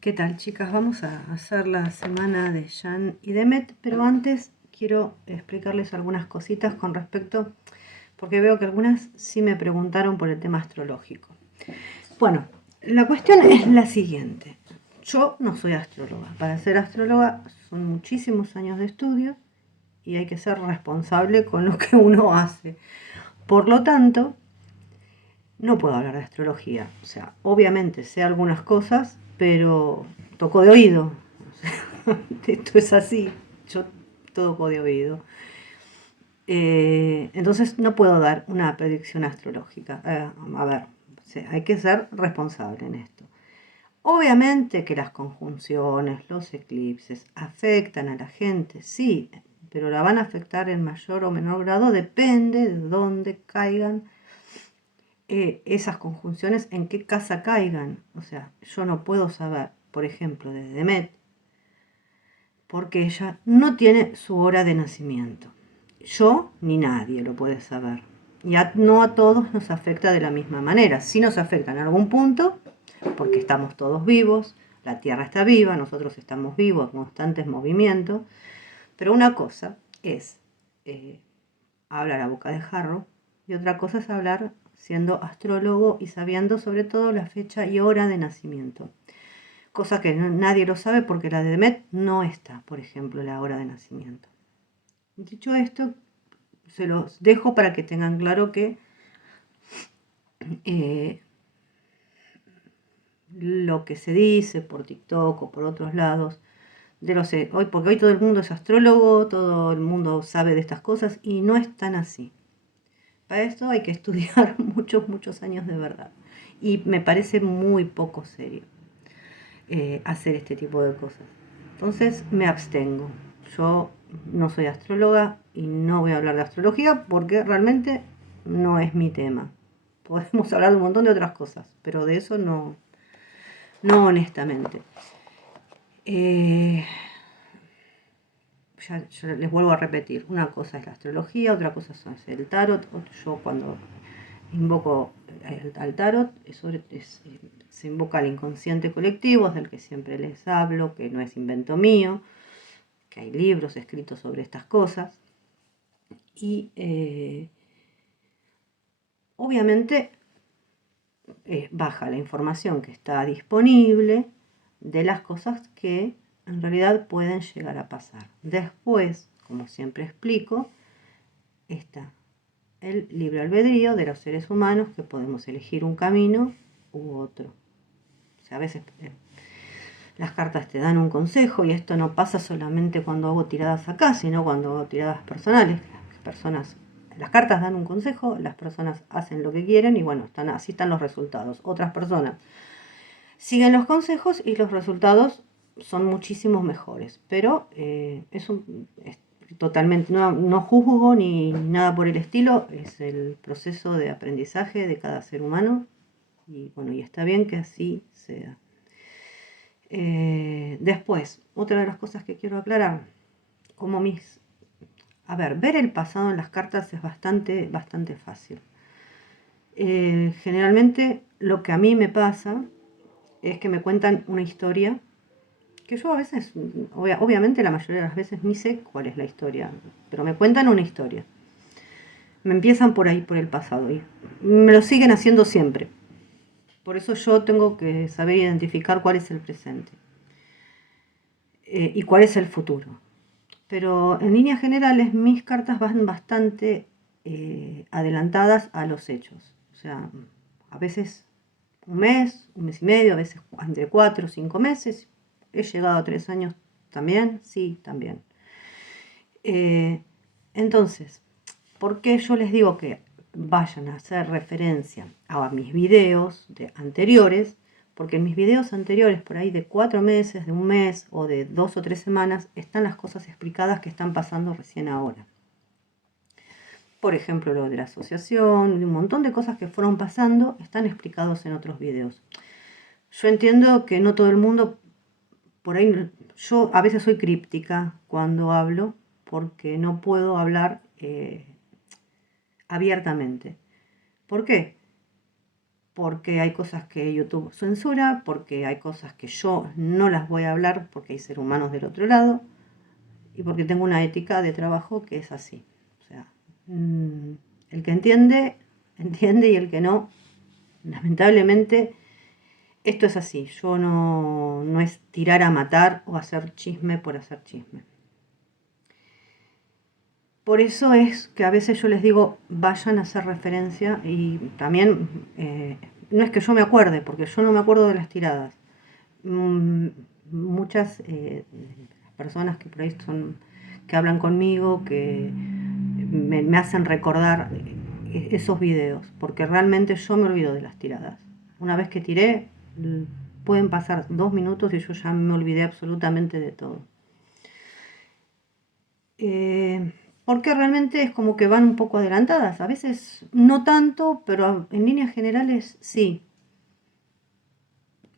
¿Qué tal, chicas? Vamos a hacer la semana de Jan y Demet, pero antes quiero explicarles algunas cositas con respecto, porque veo que algunas sí me preguntaron por el tema astrológico. Bueno, la cuestión es la siguiente. Yo no soy astróloga. Para ser astróloga son muchísimos años de estudio y hay que ser responsable con lo que uno hace. Por lo tanto, no puedo hablar de astrología. O sea, obviamente sé algunas cosas, pero toco de oído. Esto es así. Yo toco de oído. Entonces no puedo dar una predicción astrológica. A ver, o sea, hay que ser responsable en esto. Obviamente que las conjunciones, los eclipses afectan a la gente, sí, pero la van a afectar en mayor o menor grado, depende de dónde caigan esas conjunciones, en qué casa caigan. O sea, yo no puedo saber, por ejemplo, de Demet, porque ella no tiene su hora de nacimiento. Yo ni nadie lo puede saber. Y no a todos nos afecta de la misma manera. Sí nos afecta en algún punto, porque estamos todos vivos, la Tierra está viva, nosotros estamos vivos, en constantes movimientos. Pero una cosa es eh, hablar a boca de jarro y otra cosa es hablar siendo astrólogo y sabiendo sobre todo la fecha y hora de nacimiento. Cosa que nadie lo sabe porque la de Demet no está, por ejemplo, la hora de nacimiento. Dicho esto, se los dejo para que tengan claro que eh, lo que se dice por TikTok o por otros lados, hoy, porque hoy todo el mundo es astrólogo, todo el mundo sabe de estas cosas y no es tan así. Para esto hay que estudiar muchos años de verdad. Y me parece muy poco serio hacer este tipo de cosas. Entonces me abstengo. Yo no soy astróloga y no voy a hablar de astrología porque realmente no es mi tema. Podemos hablar de un montón de otras cosas, pero de eso no, no honestamente. Eh, yo les vuelvo a repetir, una cosa es la astrología, otra cosa es el tarot. Yo cuando invoco al tarot, se invoca al inconsciente colectivo, es del que siempre les hablo, que no es invento mío, que hay libros escritos sobre estas cosas. Y obviamente baja la información que está disponible de las cosas que en realidad pueden llegar a pasar. Después, como siempre explico, está el libre albedrío de los seres humanos, que podemos elegir un camino u otro. O sea, a veces las cartas te dan un consejo y esto no pasa solamente cuando hago tiradas acá, sino cuando hago tiradas personales. Las cartas dan un consejo, las personas hacen lo que quieren y bueno, así están los resultados. Otras personas siguen los consejos y los resultados son muchísimos mejores. Pero es totalmente, no juzgo ni nada por el estilo, es el proceso de aprendizaje de cada ser humano y bueno, y está bien que así sea. Después, otra de las cosas que quiero aclarar, como mis... A ver el pasado en las cartas es bastante fácil. Generalmente lo que a mí me pasa es que me cuentan una historia que yo a veces, obviamente la mayoría de las veces ni sé cuál es la historia, pero me cuentan una historia. Me empiezan por ahí, por el pasado, y me lo siguen haciendo siempre. Por eso yo tengo que saber identificar cuál es el presente y cuál es el futuro. Pero en líneas generales mis cartas van bastante adelantadas a los hechos. O sea, a veces un mes y medio, a veces entre 4 o 5 meses. He llegado a 3 años también, sí, también. Eh, entonces, ¿por qué yo les digo que vayan a hacer referencia a mis videos anteriores? Porque en mis videos anteriores, por ahí de 4 meses, de un mes o de 2 o 3 semanas, están las cosas explicadas que están pasando recién ahora. Por ejemplo, lo de la asociación, un montón de cosas que fueron pasando están explicados en otros videos. Yo entiendo que no todo el mundo, por ahí, yo a veces soy críptica cuando hablo porque no puedo hablar abiertamente. ¿Por qué? porque hay cosas que YouTube censura, porque hay cosas que yo no las voy a hablar porque hay seres humanos del otro lado y porque tengo una ética de trabajo que es así. O sea, el que entiende, entiende, y el que no, lamentablemente, esto es así. Yo no es tirar a matar o hacer chisme por hacer chisme. Por eso es que a veces yo les digo, vayan a hacer referencia, y también no es que yo me acuerde, porque yo no me acuerdo de las tiradas. Muchas personas que por ahí que hablan conmigo, que me hacen recordar esos videos, porque realmente yo me olvido de las tiradas. Una vez que tiré, pueden pasar 2 minutos y yo ya me olvidé absolutamente de todo. Porque realmente es como que van un poco adelantadas. A veces no tanto, pero en líneas generales sí.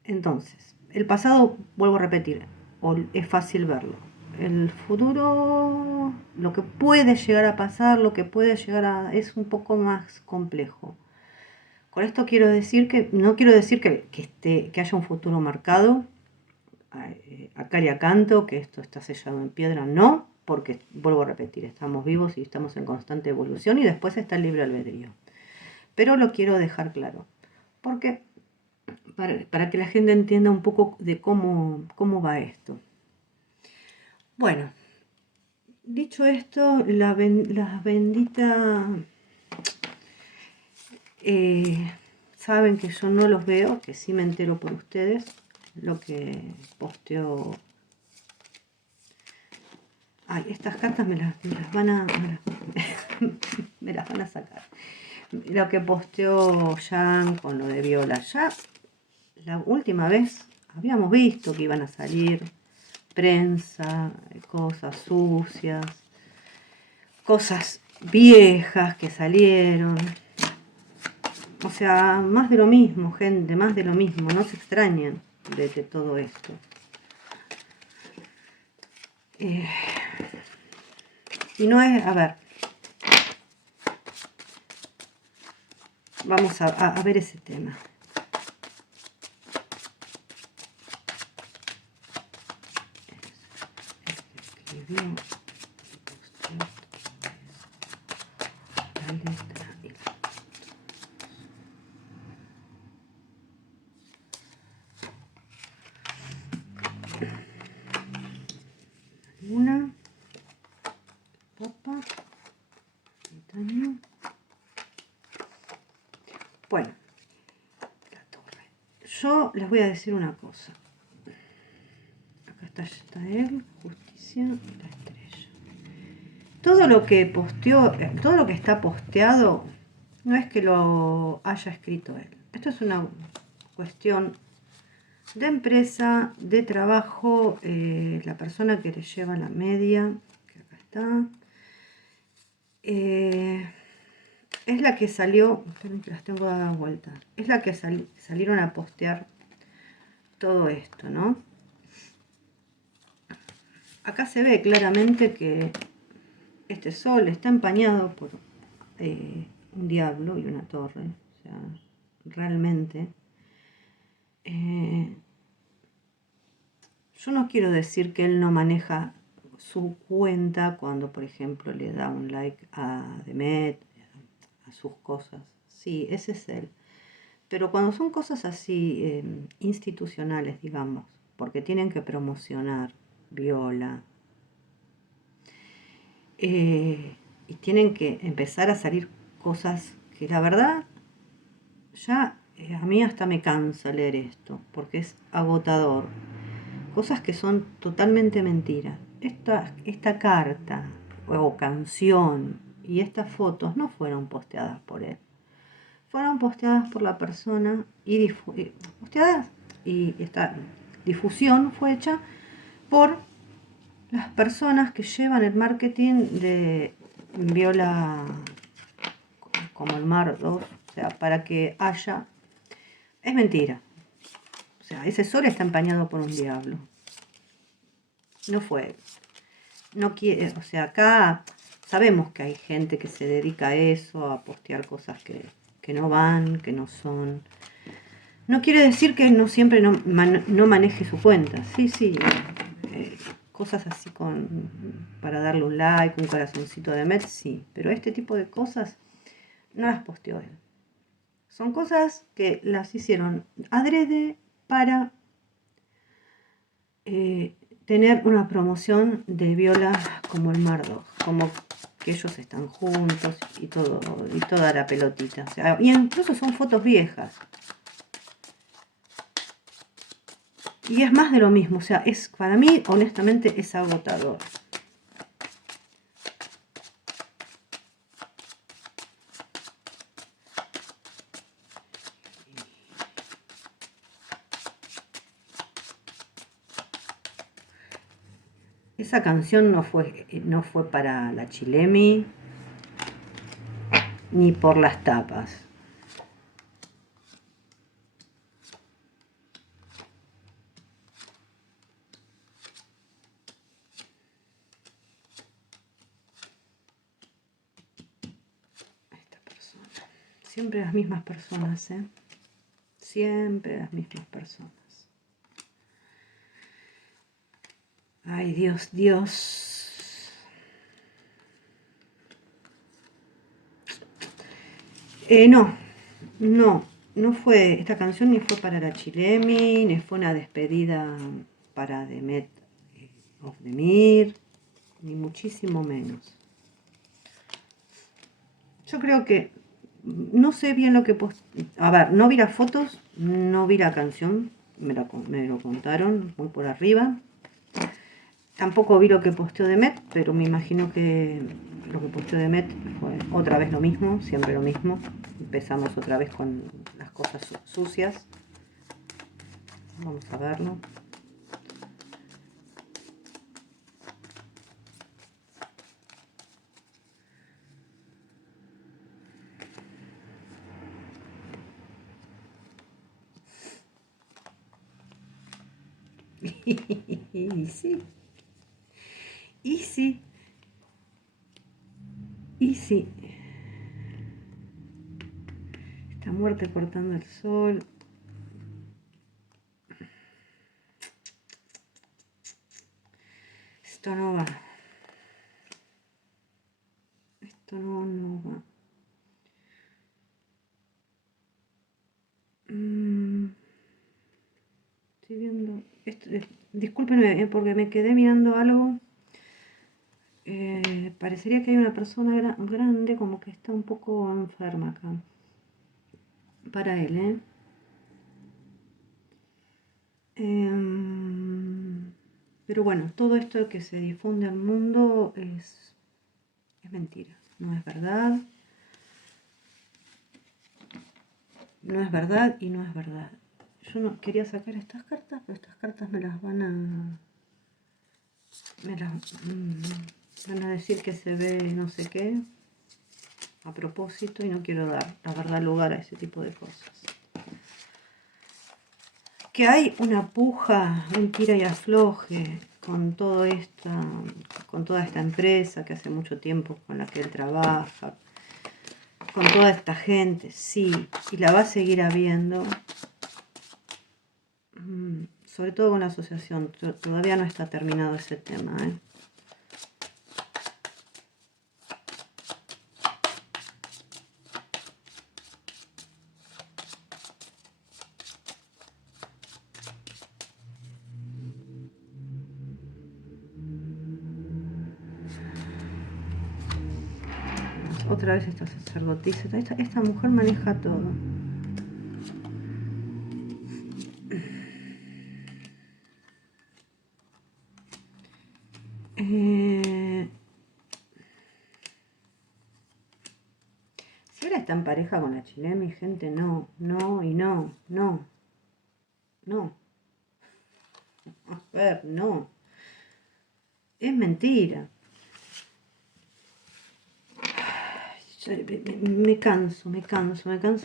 Entonces, el pasado, vuelvo a repetir, es fácil verlo. El futuro, lo que puede llegar a pasar, lo que puede llegar a... es un poco más complejo. Con esto quiero decir que, no quiero decir que haya un futuro marcado, a cal y a canto, que esto está sellado en piedra, no, porque, vuelvo a repetir, estamos vivos y estamos en constante evolución, y después está el libre albedrío. Pero lo quiero dejar claro, porque para que la gente entienda un poco de cómo va esto. Bueno, dicho esto, las benditas saben que yo no los veo, que sí me entero por ustedes, lo que posteó. Ay, estas cartas me las van a... me las van a sacar. Lo que posteó Jan con lo de Viola. Ya la última vez habíamos visto que iban a salir prensa, cosas sucias, cosas viejas que salieron. O sea, más de lo mismo, gente, más de lo mismo. No se extrañen de todo esto. Y no es, a ver, vamos a ver ese tema. Escribió, la letra y la... Una, papa, montaña. Bueno, la torre. Yo les voy a decir una cosa. Acá está él, justicia y la estrella. Todo lo que posteó, todo lo que está posteado, no es que lo haya escrito él. Esto es una cuestión de empresa, de trabajo, la persona que le lleva la media, que acá está, es la que salió, esperen que las tengo dadas vuelta, es la que salieron a postear todo esto, ¿no? Acá se ve claramente que este sol está empañado por un diablo y una torre. O sea, realmente... yo no quiero decir que él no maneja su cuenta cuando, por ejemplo, le da un like a Demet, a sus cosas. Sí, ese es él. Pero cuando son cosas así institucionales, digamos, porque tienen que promocionar Viola, y tienen que empezar a salir cosas que la verdad ya a mí hasta me cansa leer esto, porque es agotador. Cosas que son totalmente mentiras. Esta carta o canción y estas fotos no fueron posteadas por él. Fueron posteadas por la persona posteadas, y esta difusión fue hecha por las personas que llevan el marketing de Viola como el Mar 2, o sea, para que haya... Es mentira. O sea, ese sol está empañado por un diablo. No fue. No quiere, o sea, acá sabemos que hay gente que se dedica a eso, a postear cosas que no van, que no son. No quiere decir que no siempre no maneje su cuenta. Sí, sí. Cosas así para darle un like, un corazoncito de Met, sí. Pero este tipo de cosas no las posteó él. Son cosas que las hicieron adrede para tener una promoción de Viola como el Murdoch, como que ellos están juntos y todo, y toda la pelotita. O sea, y incluso son fotos viejas. Y es más de lo mismo, o sea, para mí, honestamente, es agotador. Esa canción no fue para la Chilemi, ni por las tapas. Siempre las mismas personas, ¿eh? Siempre las mismas personas. Ay, Dios, Dios. No fue, esta canción ni fue para la Chilemi, ni fue una despedida para Demet Özdemir, ni muchísimo menos. Yo creo que no sé bien lo que a ver, no vi las fotos, no vi la canción, me lo contaron muy por arriba. Tampoco vi lo que posteó Demet, pero me imagino que lo que posteó Demet fue otra vez lo mismo, siempre lo mismo. Empezamos otra vez con las cosas sucias. Vamos a verlo. Y sí. Y sí. Y sí. Esta muerte cortando el sol. Esto no va. Esto no va. Estoy viendo. Discúlpenme, porque me quedé mirando algo. Parecería que hay una persona grande, como que está un poco enferma acá. Para él, pero bueno, todo esto que se difunde al mundo es mentira, no es verdad. No es verdad y no es verdad. Yo no quería sacar estas cartas, pero estas cartas me las van a decir que se ve no sé qué a propósito, y no quiero dar, la verdad, lugar a ese tipo de cosas. Que hay una puja, un tira y afloje con toda esta empresa que hace mucho tiempo con la que él trabaja, con toda esta gente, sí, y la va a seguir habiendo, sobre todo con la asociación. Todavía no está terminado ese tema, ¿eh? Otra vez esta sacerdotisa, esta mujer maneja todo. Si ahora está en pareja con la Chilemi, gente, no. A ver, no. Es mentira. Me canso,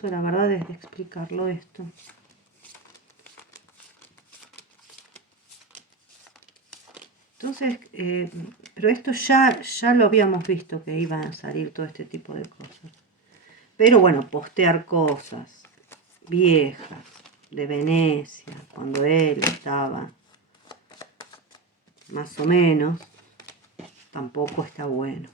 la verdad, de explicarlo esto. Entonces, pero esto ya lo habíamos visto, que iban a salir todo este tipo de cosas. Pero bueno, postear cosas viejas, de Venecia, cuando él estaba más o menos, tampoco está bueno.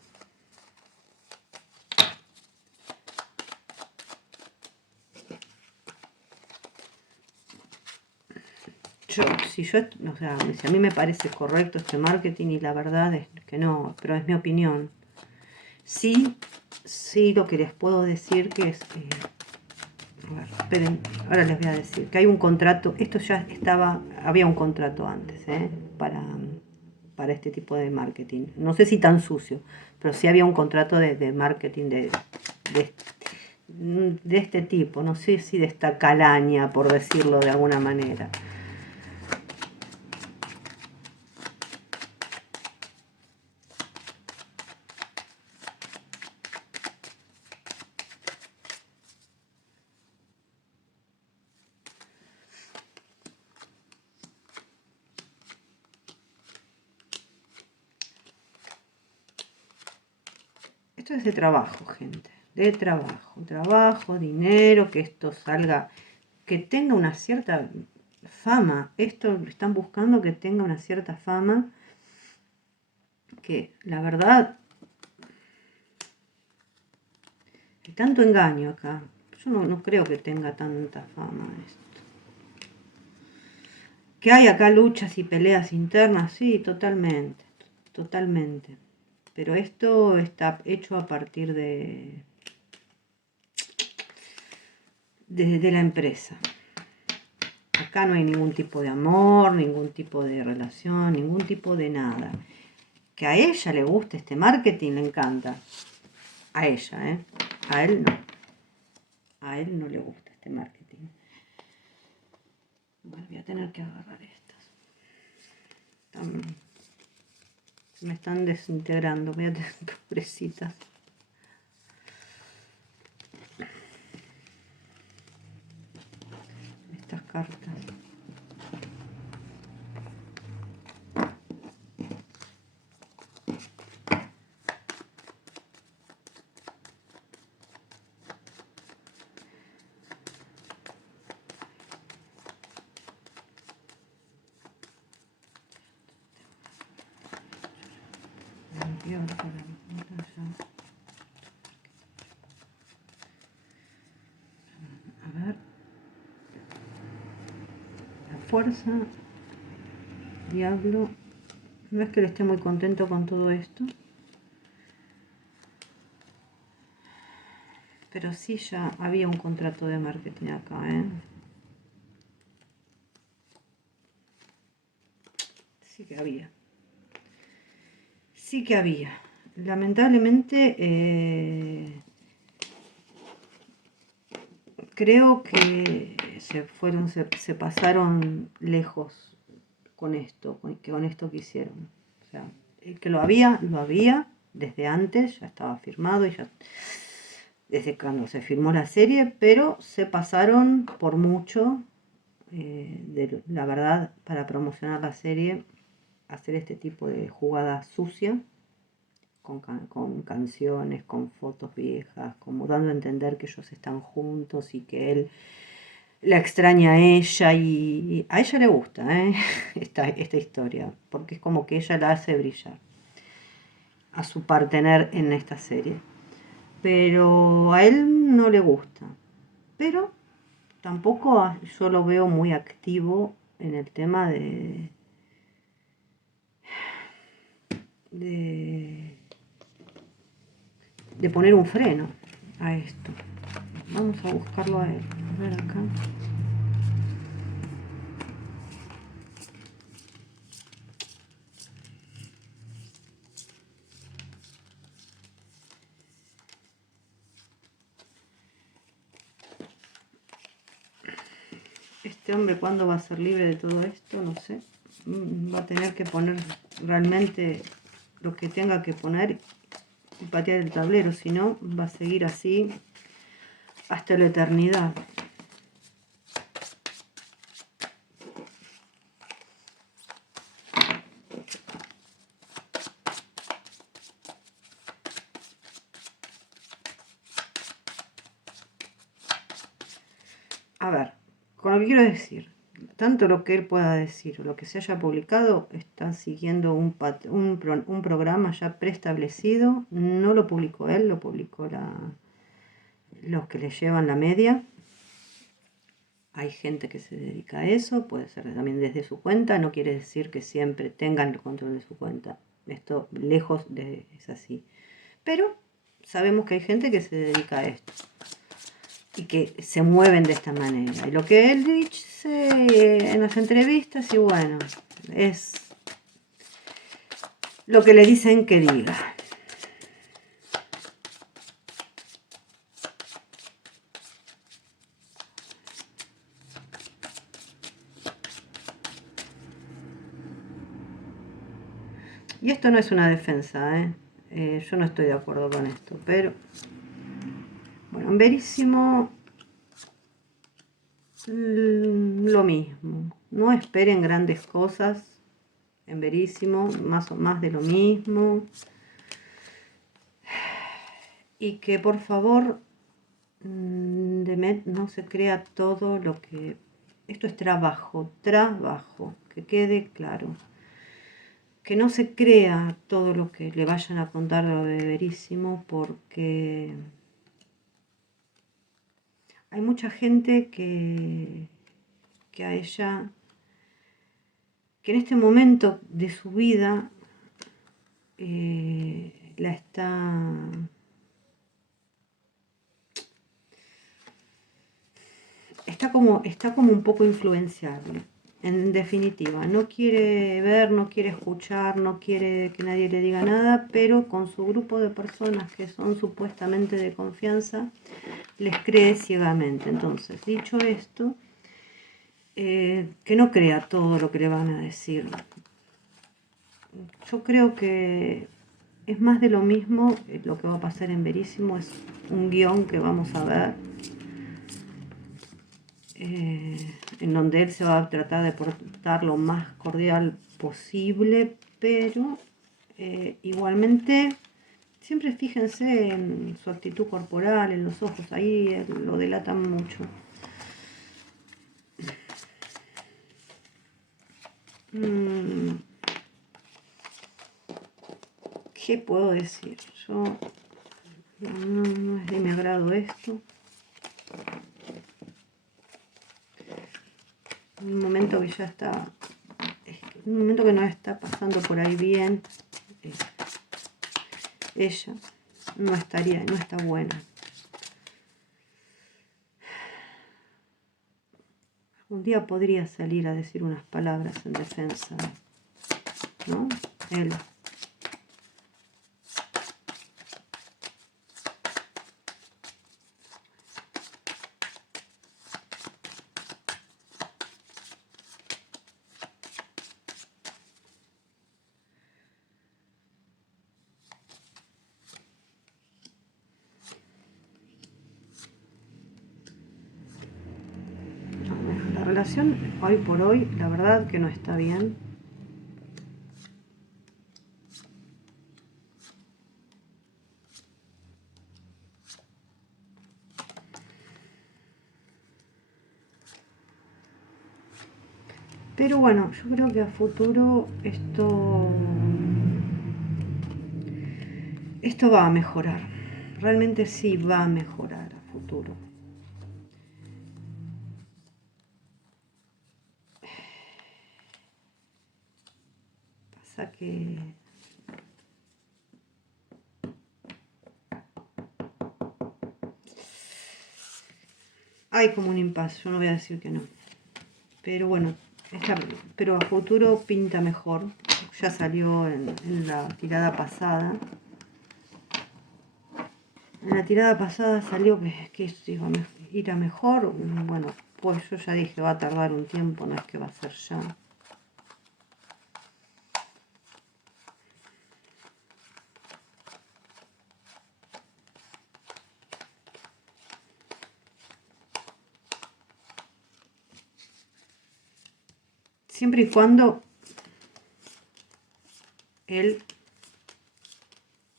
Si a mí me parece correcto este marketing y la verdad es que no, pero es mi opinión. Sí, lo que les puedo decir que es, a ver, esperen, ahora les voy a decir que hay un contrato, esto ya había un contrato antes, para este tipo de marketing. No sé si tan sucio, pero sí había un contrato de marketing de este tipo, no sé si de esta calaña, por decirlo de alguna manera. Esto es de trabajo, gente, de trabajo, dinero, que esto salga, que tenga una cierta fama. Esto están buscando que tenga una cierta fama, que la verdad, hay tanto engaño acá. Yo no creo que tenga tanta fama esto. Que hay acá luchas y peleas internas, sí, totalmente, totalmente. Pero esto está hecho a partir de la empresa. Acá no hay ningún tipo de amor, ningún tipo de relación, ningún tipo de nada. Que a ella le guste este marketing, le encanta. A ella, ¿eh? A él no. A él no le gusta este marketing. Bueno, voy a tener que agarrar estas. Me están desintegrando, voy a tener pobrecitas. Estas cartas. A ver. La fuerza. Diablo. No es que le esté muy contento con todo esto. Pero sí ya había un contrato de marketing acá, ¿eh? Sí que había. Sí que había. Lamentablemente, creo que se pasaron lejos con esto que hicieron. O sea, el que lo había desde antes, ya estaba firmado y ya desde cuando se firmó la serie, pero se pasaron por mucho, la verdad, para promocionar la serie, hacer este tipo de jugada sucia, con canciones, con fotos viejas, como dando a entender que ellos están juntos y que él la extraña a ella y a ella le gusta, esta historia, porque es como que ella la hace brillar a su partener en esta serie. Pero a él no le gusta. Pero tampoco yo lo veo muy activo en el tema de, de poner un freno a esto. Vamos a buscarlo a él. A ver acá. Este hombre, ¿cuándo va a ser libre de todo esto? No sé. Va a tener que poner realmente lo que tenga que poner y patear el tablero, si no, va a seguir así hasta la eternidad. A ver, Con lo que quiero decir, tanto lo que él pueda decir o lo que se haya publicado está siguiendo un programa ya preestablecido. No lo publicó él, lo publicó los que le llevan la media. Hay gente que se dedica a eso, puede ser también desde su cuenta, no quiere decir que siempre tengan el control de su cuenta. Esto lejos de es así. Pero sabemos que hay gente que se dedica a esto y que se mueven de esta manera. Y lo que él dice en las entrevistas, y bueno, es lo que le dicen que diga. Y esto no es una defensa, yo no estoy de acuerdo con esto, pero bueno, en Verísimo lo mismo. No esperen grandes cosas en Verísimo, más o más de lo mismo. Y que por favor Demet no se crea todo lo que... Esto es trabajo, que quede claro. Que no se crea todo lo que le vayan a contar de lo de Verísimo, porque hay mucha gente que a ella, que en este momento de su vida la está como un poco influenciable. En definitiva, no quiere ver, no quiere escuchar, no quiere que nadie le diga nada, pero con su grupo de personas que son supuestamente de confianza, les cree ciegamente. Entonces, dicho esto, que no crea todo lo que le van a decir. Yo creo que es más de lo mismo. Lo que va a pasar en Verísimo es un guión que vamos a ver, en donde él se va a tratar de portar lo más cordial posible, pero igualmente siempre fíjense en su actitud corporal, en los ojos, ahí lo delatan mucho. ¿Qué puedo decir? Yo no es de mi agrado esto. Un momento que ya está, un momento que no está pasando por ahí bien, ella no está buena. Un día podría salir a decir unas palabras en defensa, ¿no? Él. La relación hoy por hoy, la verdad que no está bien. Pero bueno, yo creo que a futuro esto va a mejorar. Realmente sí va a mejorar a futuro. Pasa que hay como un impasse, yo no voy a decir que no. Pero bueno, pero a futuro pinta mejor. Ya salió en la tirada pasada. En la tirada pasada salió que esto iba a ir a mejor. Bueno, pues yo ya dije, va a tardar un tiempo, no es que va a ser ya. Siempre y cuando él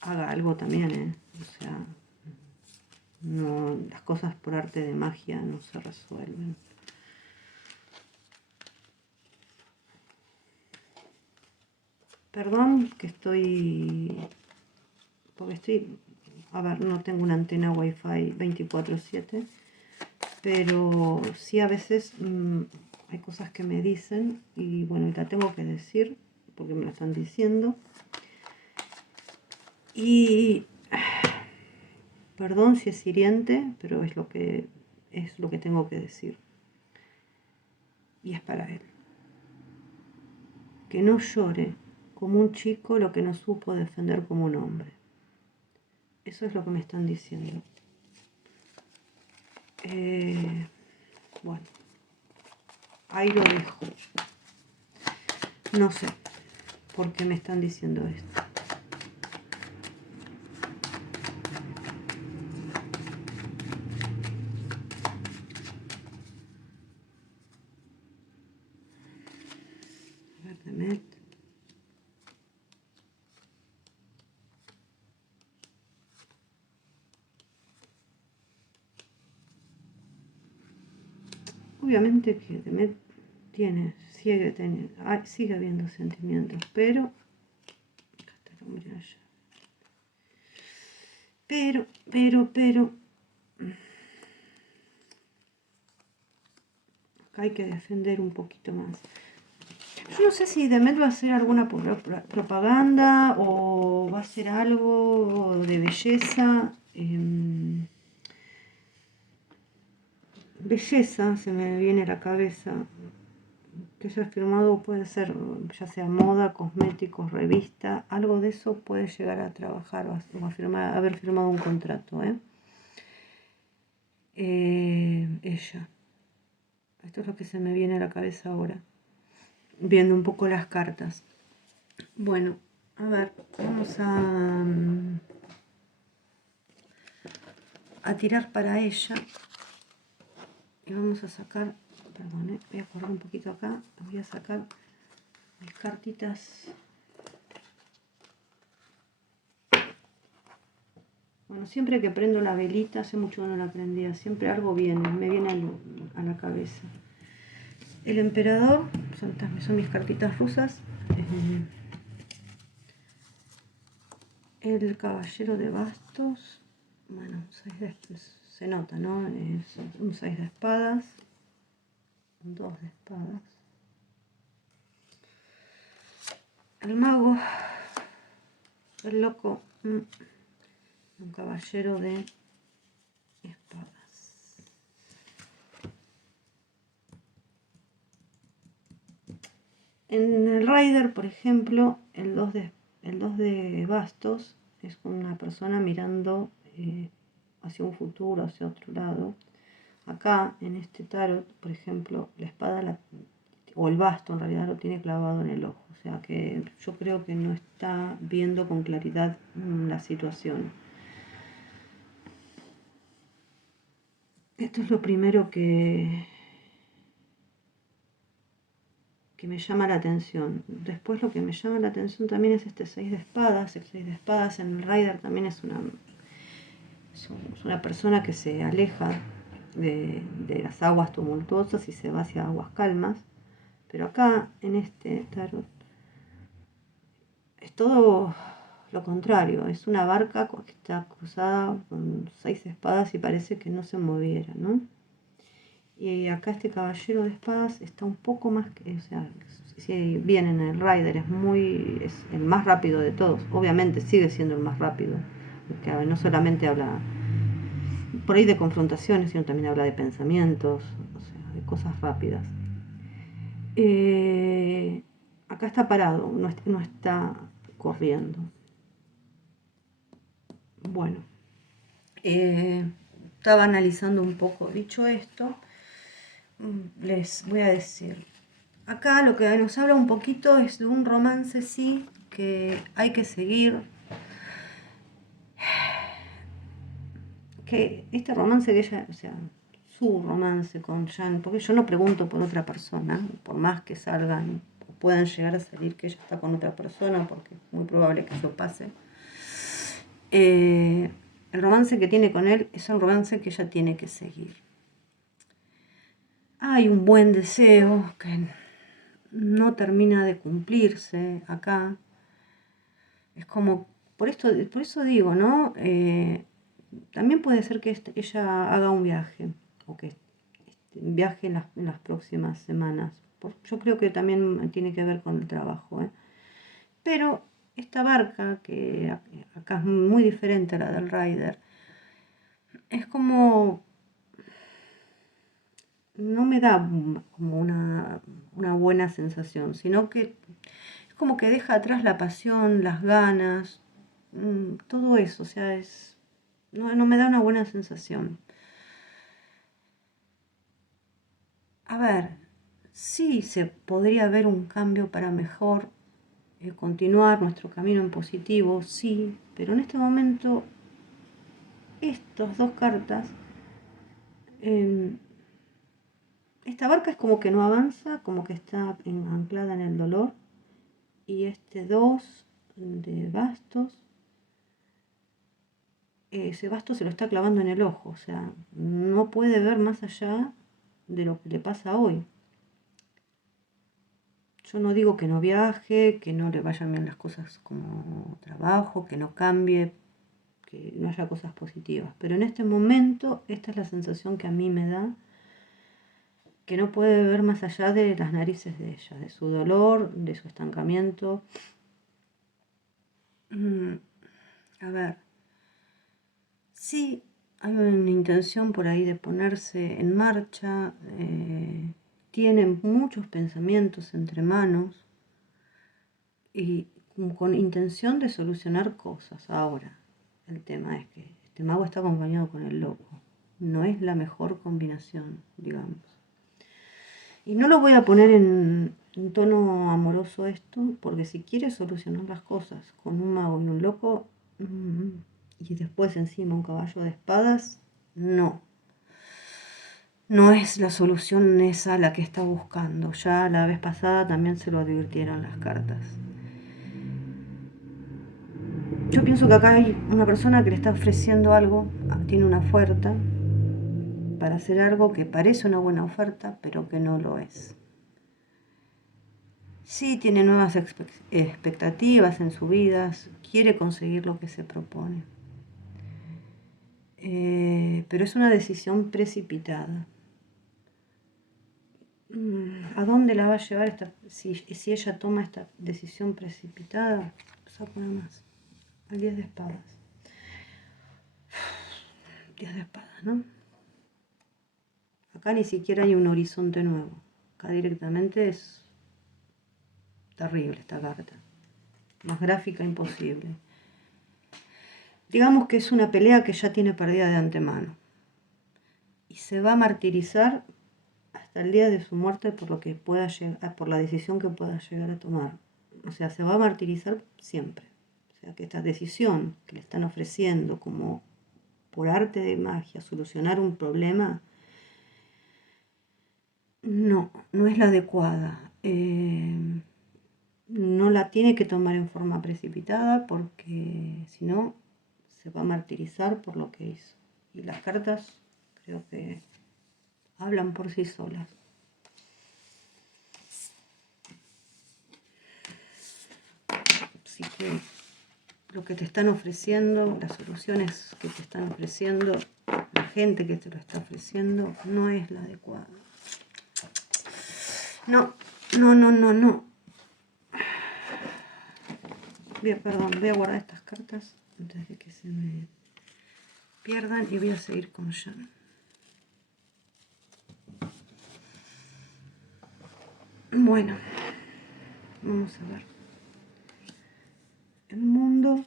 haga algo también, O sea, no, las cosas por arte de magia no se resuelven. Perdón que estoy... Porque estoy... A ver, no tengo una antena Wi-Fi 24/7. Pero sí a veces hay cosas que me dicen y bueno, y la tengo que decir porque me lo están diciendo. Y perdón si es hiriente, pero es lo que tengo que decir. Y es para él. Que no llore como un chico lo que no supo defender como un hombre. Eso es lo que me están diciendo. Bueno, ahí lo dejo. No sé por qué me están diciendo esto. A ver, Demet. Obviamente que Demet sigue habiendo sentimientos, pero acá está la muralla. Pero acá hay que defender un poquito más. Yo no sé si Demet va a hacer alguna propaganda o va a hacer algo de belleza. Belleza se me viene a la cabeza. Que haya firmado puede ser ya sea moda, cosméticos, revista, algo de eso puede llegar a trabajar o a haber firmado un contrato. Ella. Esto es lo que se me viene a la cabeza ahora, viendo un poco las cartas. Bueno, a ver, vamos a tirar para ella y vamos a sacar, perdón, voy a correr un poquito acá, voy a sacar mis cartitas. Bueno, siempre que prendo la velita, hace mucho que no la prendía, siempre algo me viene a la cabeza. El emperador, son mis cartitas rusas. El caballero de bastos, bueno, se nota, ¿no? Es un 6 de espadas, un 2 de espadas. El mago, el loco, un caballero de espadas. En el Rider, por ejemplo, el 2 de bastos es una persona mirando hacia un futuro, hacia otro lado. Acá, en este tarot, por ejemplo, la espada o el basto en realidad lo tiene clavado en el ojo. O sea que yo creo que no está viendo con claridad la situación. Esto es lo primero que me llama la atención. Después lo que me llama la atención también es este 6 de espadas. El 6 de espadas en el Rider también es una persona que se aleja de las aguas tumultuosas y se va hacia aguas calmas. Pero acá, en este tarot, es todo lo contrario. Es una barca que está cruzada con 6 espadas y parece que no se moviera, ¿no? Y acá este caballero de espadas está un poco más, o sea, si bien en el Rider es el más rápido de todos, obviamente sigue siendo el más rápido, porque no solamente habla por ahí de confrontaciones, sino también habla de pensamientos, o sea, de cosas rápidas. Acá está parado, no está corriendo. Bueno, estaba analizando un poco. Dicho esto, les voy a decir, acá lo que nos habla un poquito es de un romance, sí, que hay que seguir. Que este romance que ella, o sea, su romance con Jan, porque yo no pregunto por otra persona, por más que salgan o puedan llegar a salir que ella está con otra persona, porque es muy probable que eso pase. El romance que tiene con él es un romance que ella tiene que seguir. Hay un buen deseo que no termina de cumplirse acá. Es como, por eso digo, ¿no? También puede ser que ella haga un viaje, o que viaje en las próximas semanas. Yo creo que también tiene que ver con el trabajo, ¿eh? Pero esta barca, que acá es muy diferente a la del Rider, es como, no me da como una buena sensación, sino que es como que deja atrás la pasión, las ganas, todo eso, o sea, no me da una buena sensación. A ver, sí se podría ver un cambio para mejor, continuar nuestro camino en positivo, sí, pero en este momento estas dos cartas, eh, esta barca es como que no avanza, como que está anclada en el dolor, y este 2 de bastos, ese basto se lo está clavando en el ojo, o sea, no puede ver más allá de lo que le pasa hoy. Yo no digo que no viaje, que no le vayan bien las cosas como trabajo, que no cambie, que no haya cosas positivas, pero en este momento esta es la sensación que a mí me da, que no puede ver más allá de las narices de ella, de su dolor, de su estancamiento. A ver, sí hay una intención por ahí de ponerse en marcha, tienen muchos pensamientos entre manos y con intención de solucionar cosas. Ahora, el tema es que este mago está acompañado con el loco. No es la mejor combinación, digamos. Y no lo voy a poner en tono amoroso esto, porque si quieres solucionar las cosas con un mago y un loco, y después encima un caballo de espadas, no. No es la solución esa la que está buscando. Ya la vez pasada también se lo advirtieron las cartas. Yo pienso que acá hay una persona que le está ofreciendo algo, tiene una oferta para hacer algo que parece una buena oferta, pero que no lo es. Sí tiene nuevas expectativas en su vida, quiere conseguir lo que se propone. Pero es una decisión precipitada. ¿A dónde la va a llevar si ella toma esta decisión precipitada? Saco una más. Al 10 de espadas. 10 de espadas, ¿no? Acá ni siquiera hay un horizonte nuevo. Acá directamente es terrible esta carta. Más gráfica imposible. Digamos que es una pelea que ya tiene perdida de antemano. Y se va a martirizar hasta el día de su muerte por lo que pueda llegar, por la decisión que pueda llegar a tomar. O sea, se va a martirizar siempre. O sea, que esta decisión que le están ofreciendo como por arte de magia solucionar un problema, no es la adecuada. No la tiene que tomar en forma precipitada porque si no se va a martirizar por lo que hizo. Y las cartas creo que hablan por sí solas. Así que lo que te están ofreciendo, las soluciones que te están ofreciendo, la gente que te lo está ofreciendo, no es la adecuada. No. Voy a guardar estas cartas antes de que se me pierdan y voy a seguir con Jan. Bueno, vamos a ver. El mundo,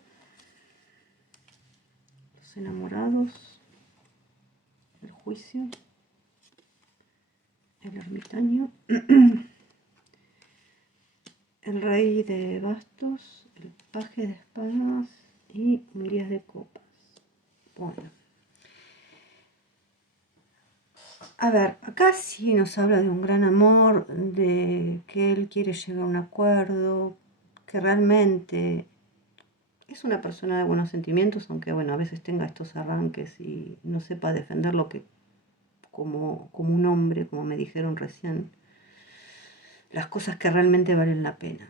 los enamorados, el juicio, el ermitaño, el rey de bastos, el paje de espadas y un 10 de copas. Bueno. A ver, acá sí nos habla de un gran amor, de que él quiere llegar a un acuerdo, que realmente es una persona de buenos sentimientos, aunque bueno, a veces tenga estos arranques y no sepa defender lo que como un hombre, como me dijeron recién, las cosas que realmente valen la pena.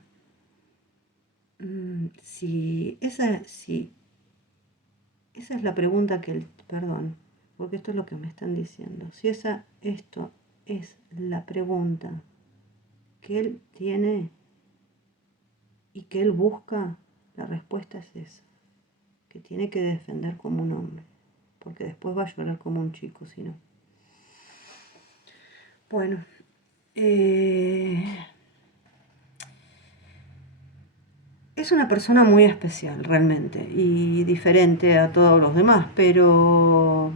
Si esa es la pregunta que él, perdón, porque esto es lo que me están diciendo. Si esto es la pregunta que él tiene y que él busca, la respuesta es esa, que tiene que defender como un hombre, porque después va a llorar como un chico, si no. Bueno, es una persona muy especial realmente y diferente a todos los demás, pero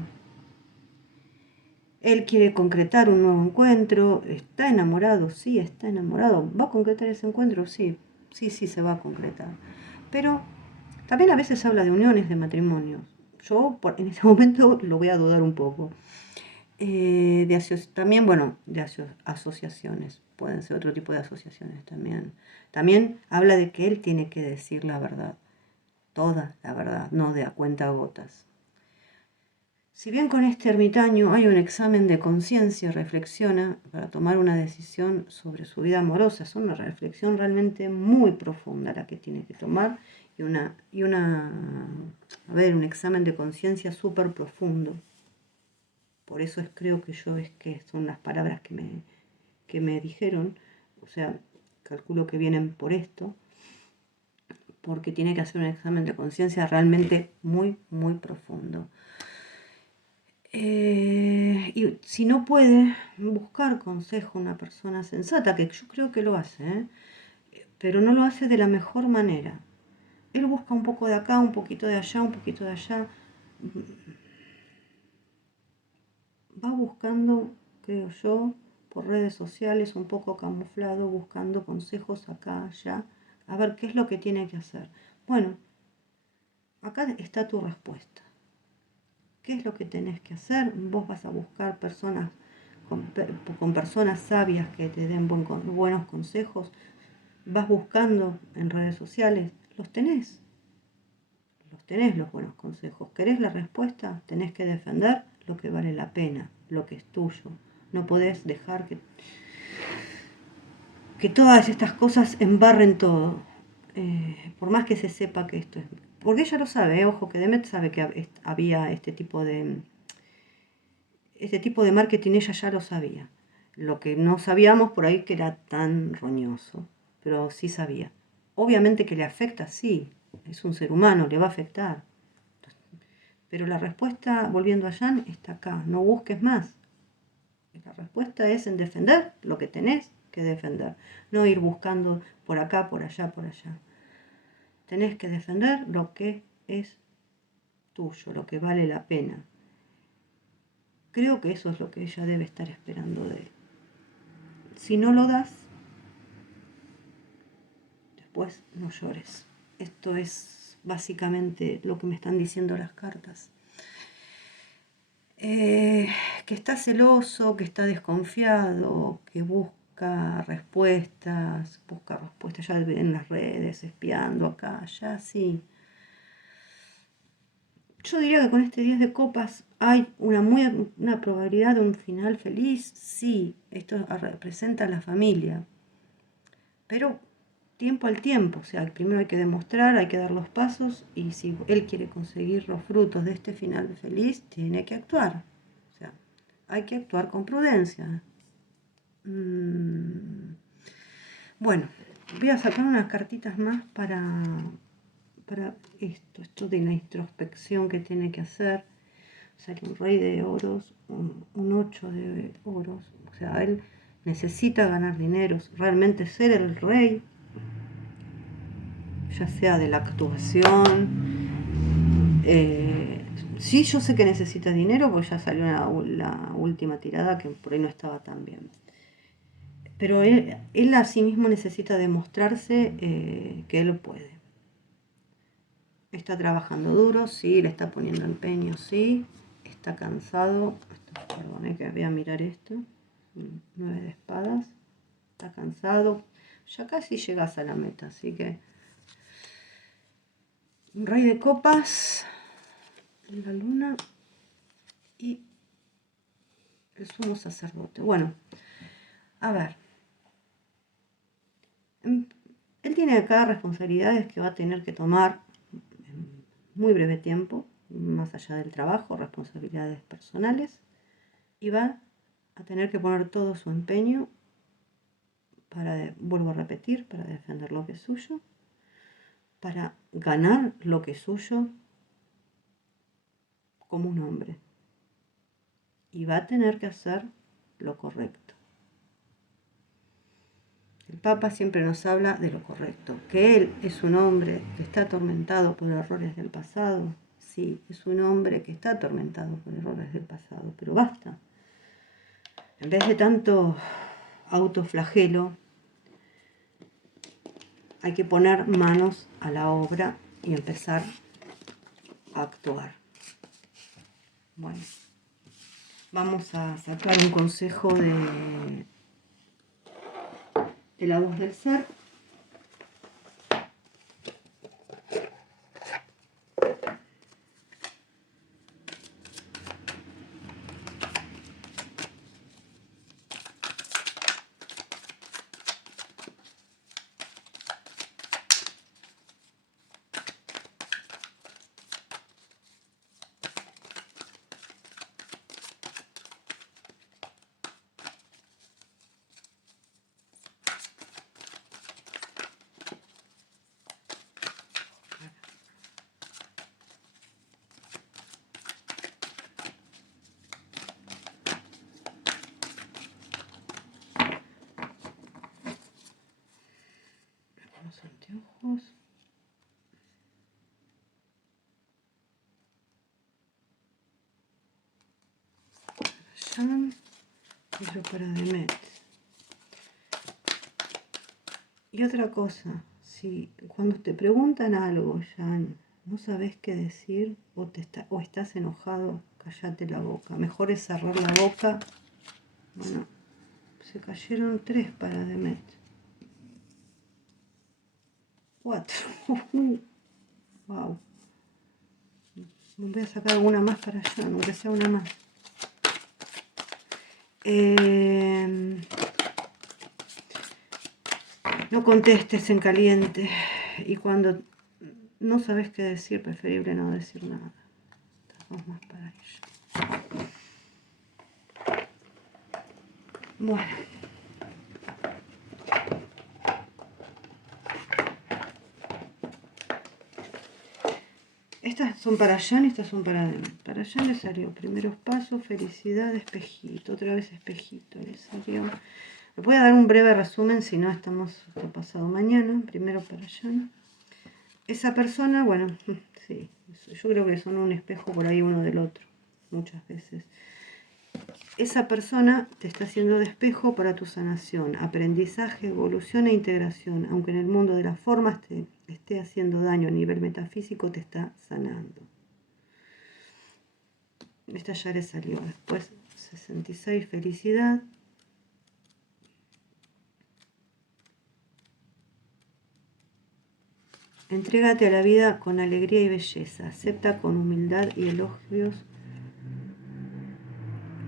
él quiere concretar un nuevo encuentro, está enamorado, sí, está enamorado. ¿Va a concretar ese encuentro? Sí, sí, se va a concretar. Pero también a veces habla de uniones, de matrimonios. Yo en ese momento lo voy a dudar un poco. También, bueno, de asociaciones, pueden ser otro tipo de asociaciones también. También habla de que él tiene que decir la verdad, toda la verdad, no de a cuentagotas. Si bien con este ermitaño hay un examen de conciencia, reflexiona para tomar una decisión sobre su vida amorosa. Es una reflexión realmente muy profunda la que tiene que tomar un examen de conciencia súper profundo. Por eso creo que son las palabras que me dijeron, o sea, calculo que vienen por esto, porque tiene que hacer un examen de conciencia realmente muy, muy profundo. Y si no puede buscar consejo una persona sensata, que yo creo que lo hace, pero no lo hace de la mejor manera. Él busca un poco de acá, un poquito de allá, un poquito de allá. Va buscando, creo yo, por redes sociales, un poco camuflado, buscando consejos acá, allá, a ver qué es lo que tiene que hacer. Bueno, acá está tu respuesta. ¿Qué es lo que tenés que hacer? Vos vas a buscar personas con personas sabias que te den buenos consejos. Vas buscando en redes sociales, los tenés los buenos consejos. ¿Querés la respuesta? Tenés que defender lo que vale la pena, lo que es tuyo. No podés dejar que todas estas cosas embarren todo. Por más que se sepa que esto es... Porque ella lo sabe, ojo, que Demet sabe que había este tipo de marketing, ella ya lo sabía. Lo que no sabíamos por ahí que era tan roñoso, pero sí sabía. Obviamente que le afecta, sí, es un ser humano, le va a afectar. Pero la respuesta, volviendo a Jan, está acá, no busques más. La respuesta es en defender lo que tenés que defender, no ir buscando por acá, por allá, por allá. Tenés que defender lo que es tuyo, lo que vale la pena. Creo que eso es lo que ella debe estar esperando de él. Si no lo das, después no llores. Esto es básicamente lo que me están diciendo las cartas. Que está celoso, que está desconfiado, que busca respuestas ya en las redes, espiando acá, allá, sí. Yo diría que con este 10 de copas hay una probabilidad de un final feliz, sí, esto representa a la familia, pero tiempo al tiempo, o sea, primero hay que demostrar, hay que dar los pasos y si él quiere conseguir los frutos de este final feliz, tiene que actuar, o sea, hay que actuar con prudencia. Bueno, voy a sacar unas cartitas más para esto de la introspección que tiene que hacer. Sale un rey de oros, un 8 de oros, o sea, él necesita ganar dinero, realmente ser el rey, ya sea de la actuación. Sí, yo sé que necesita dinero, porque ya salió la última tirada que por ahí no estaba tan bien. Pero él a sí mismo necesita demostrarse que él puede. Está trabajando duro, sí, le está poniendo empeño, sí. Está cansado. Perdón, que voy a mirar esto. 9 de espadas. Está cansado. Ya casi llegas a la meta, así que... Rey de copas. La luna. Y el sumo sacerdote. Bueno, a ver. Él tiene acá responsabilidades que va a tener que tomar en muy breve tiempo, más allá del trabajo, responsabilidades personales, y va a tener que poner todo su empeño para, vuelvo a repetir, para defender lo que es suyo, para ganar lo que es suyo como un hombre. Y va a tener que hacer lo correcto. El Papa siempre nos habla de lo correcto, que él es un hombre que está atormentado por errores del pasado. Sí, es un hombre que está atormentado por errores del pasado, pero basta. En vez de tanto autoflagelo, hay que poner manos a la obra y empezar a actuar. Bueno, vamos a sacar un consejo de la voz del ser. Los anteojos. Allá. Otro para Demet. Y otra cosa, si cuando te preguntan algo, Jan, no sabes qué decir o estás enojado, cállate la boca. Mejor es cerrar la boca. Bueno, se cayeron 3 para Demet. 4. Wow. Voy a sacar alguna más para allá, aunque sea una más. No contestes en caliente. Y cuando no sabes qué decir, preferible no decir nada. Vamos más para ella. Bueno. Estas son para Jan y estas son para Demet. Para Jan le salió primeros pasos, felicidad, espejito. Otra vez espejito le salió. Les voy a dar un breve resumen, si no estamos hasta pasado mañana. Primero para Jan. Esa persona, bueno, sí, yo creo que son un espejo por ahí uno del otro, muchas veces. Esa persona te está haciendo de espejo para tu sanación, aprendizaje, evolución e integración. Aunque en el mundo de las formas te esté haciendo daño a nivel metafísico, te está sanando. Esta ya le salió. Después 66, felicidad. Entrégate a la vida con alegría y belleza. Acepta con humildad y elogios.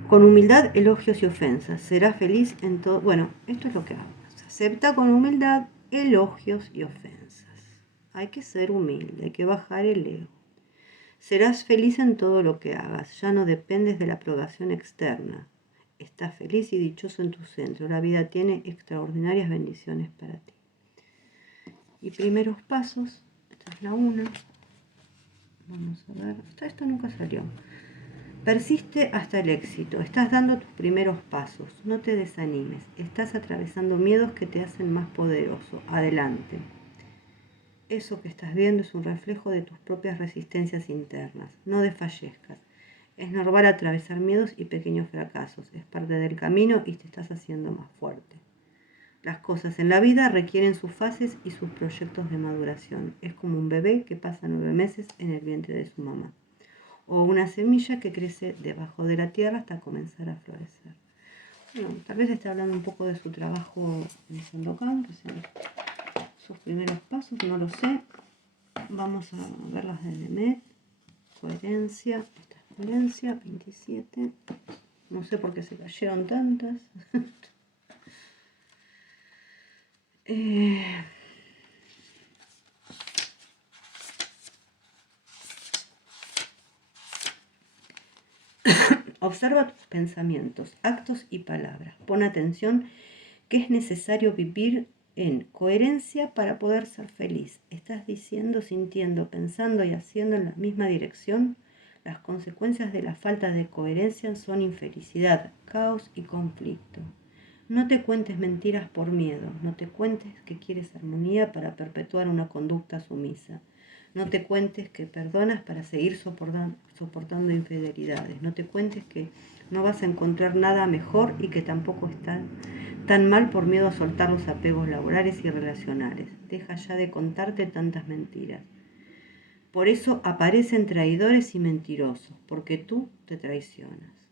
Con humildad, elogios y ofensas. Será feliz en todo. Bueno, esto es lo que hago. Acepta con humildad, elogios y ofensas. Hay que ser humilde, hay que bajar el ego. Serás feliz en todo lo que hagas. Ya no dependes de la aprobación externa. Estás feliz y dichoso en tu centro. La vida tiene extraordinarias bendiciones para ti. Y primeros pasos. Esta es la 1. Vamos a ver. Esto nunca salió. Persiste hasta el éxito. Estás dando tus primeros pasos. No te desanimes. Estás atravesando miedos que te hacen más poderoso. Adelante. Eso que estás viendo es un reflejo de tus propias resistencias internas. No desfallezcas. Es normal atravesar miedos y pequeños fracasos. Es parte del camino y te estás haciendo más fuerte. Las cosas en la vida requieren sus fases y sus proyectos de maduración. Es como un bebé que pasa 9 meses en el vientre de su mamá. O una semilla que crece debajo de la tierra hasta comenzar a florecer. Bueno, tal vez esté hablando un poco de su trabajo en Sandokan, que sean sus primeros pasos, no lo sé. Vamos a ver las de Demet. Coherencia, esta es coherencia, 27. No sé por qué se cayeron tantas. Observa tus pensamientos, actos y palabras. Pon atención que es necesario vivir en coherencia para poder ser feliz. ¿Estás diciendo, sintiendo, pensando y haciendo en la misma dirección? Las consecuencias de la falta de coherencia son infelicidad, caos y conflicto. No te cuentes mentiras por miedo, no te cuentes que quieres armonía para perpetuar una conducta sumisa. No te cuentes que perdonas para seguir soportando infidelidades. No te cuentes que no vas a encontrar nada mejor y que tampoco estás tan mal por miedo a soltar los apegos laborales y relacionales. Deja ya de contarte tantas mentiras. Por eso aparecen traidores y mentirosos, porque tú te traicionas.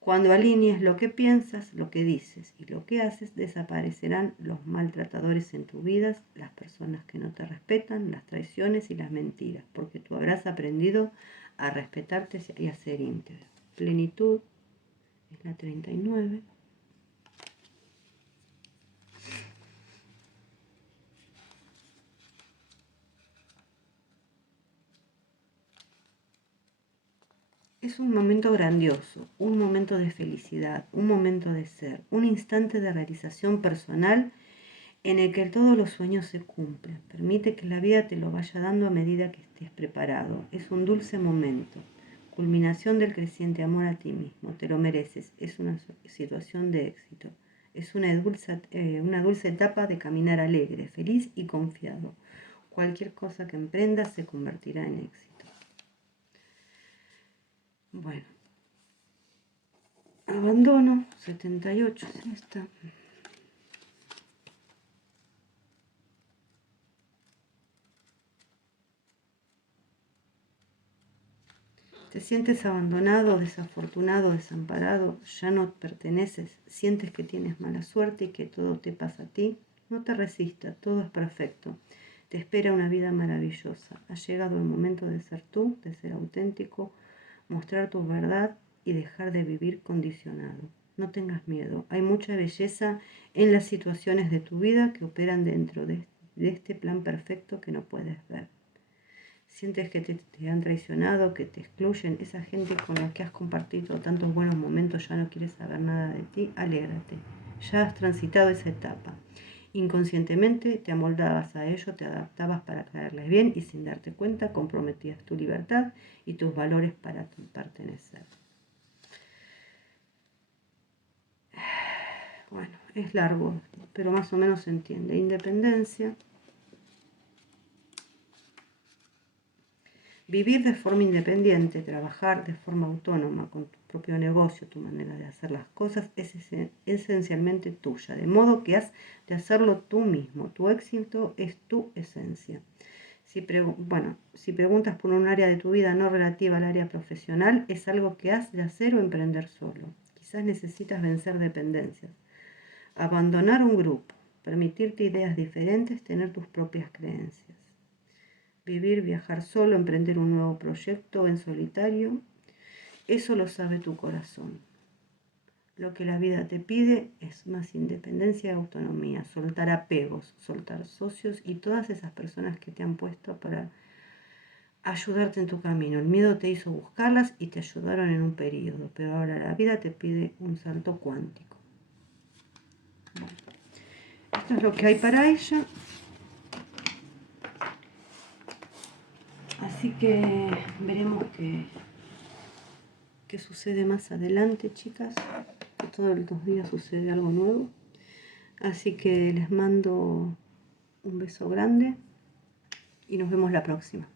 Cuando alinees lo que piensas, lo que dices y lo que haces, desaparecerán los maltratadores en tu vida, las personas que no te respetan, las traiciones y las mentiras, porque tú habrás aprendido a respetarte y a ser íntegro. Plenitud es la 39. Es un momento grandioso, un momento de felicidad, un momento de ser, un instante de realización personal en el que todos los sueños se cumplen. Permite que la vida te lo vaya dando a medida que estés preparado. Es un dulce momento, culminación del creciente amor a ti mismo. Te lo mereces, es una situación de éxito. Es una dulce etapa de caminar alegre, feliz y confiado. Cualquier cosa que emprendas se convertirá en éxito. Bueno, abandono 78 es esta. Te sientes abandonado, desafortunado, desamparado, ya no perteneces, sientes que tienes mala suerte y que todo te pasa a ti. No te resistas, todo es perfecto. Te espera una vida maravillosa. Ha llegado el momento de ser tú, de ser auténtico, mostrar tu verdad y dejar de vivir condicionado. No tengas miedo. Hay mucha belleza en las situaciones de tu vida que operan dentro de este plan perfecto que no puedes ver. Sientes que te han traicionado, que te excluyen, esa gente con la que has compartido tantos buenos momentos ya no quiere saber nada de ti, alégrate. Ya has transitado esa etapa. Inconscientemente te amoldabas a ello, te adaptabas para caerles bien y sin darte cuenta comprometías tu libertad y tus valores para pertenecer. Bueno, es largo, pero más o menos se entiende. Independencia. Vivir de forma independiente, trabajar de forma autónoma con tu propio negocio, tu manera de hacer las cosas es esencialmente tuya, de modo que has de hacerlo tú mismo. Tu éxito es tu esencia. Si preguntas por un área de tu vida no relativa al área profesional, es algo que has de hacer o emprender solo. Quizás necesitas vencer dependencias, abandonar un grupo, permitirte ideas diferentes, tener tus propias creencias. Vivir, viajar solo, emprender un nuevo proyecto en solitario, eso lo sabe tu corazón. Lo que la vida te pide es más independencia y autonomía, soltar apegos, soltar socios y todas esas personas que te han puesto para ayudarte en tu camino. El miedo te hizo buscarlas y te ayudaron en un periodo, pero ahora la vida te pide un salto cuántico. Bueno, esto es lo que hay para ella. Así que veremos qué sucede más adelante, chicas. Que todos los días sucede algo nuevo. Así que les mando un beso grande y nos vemos la próxima.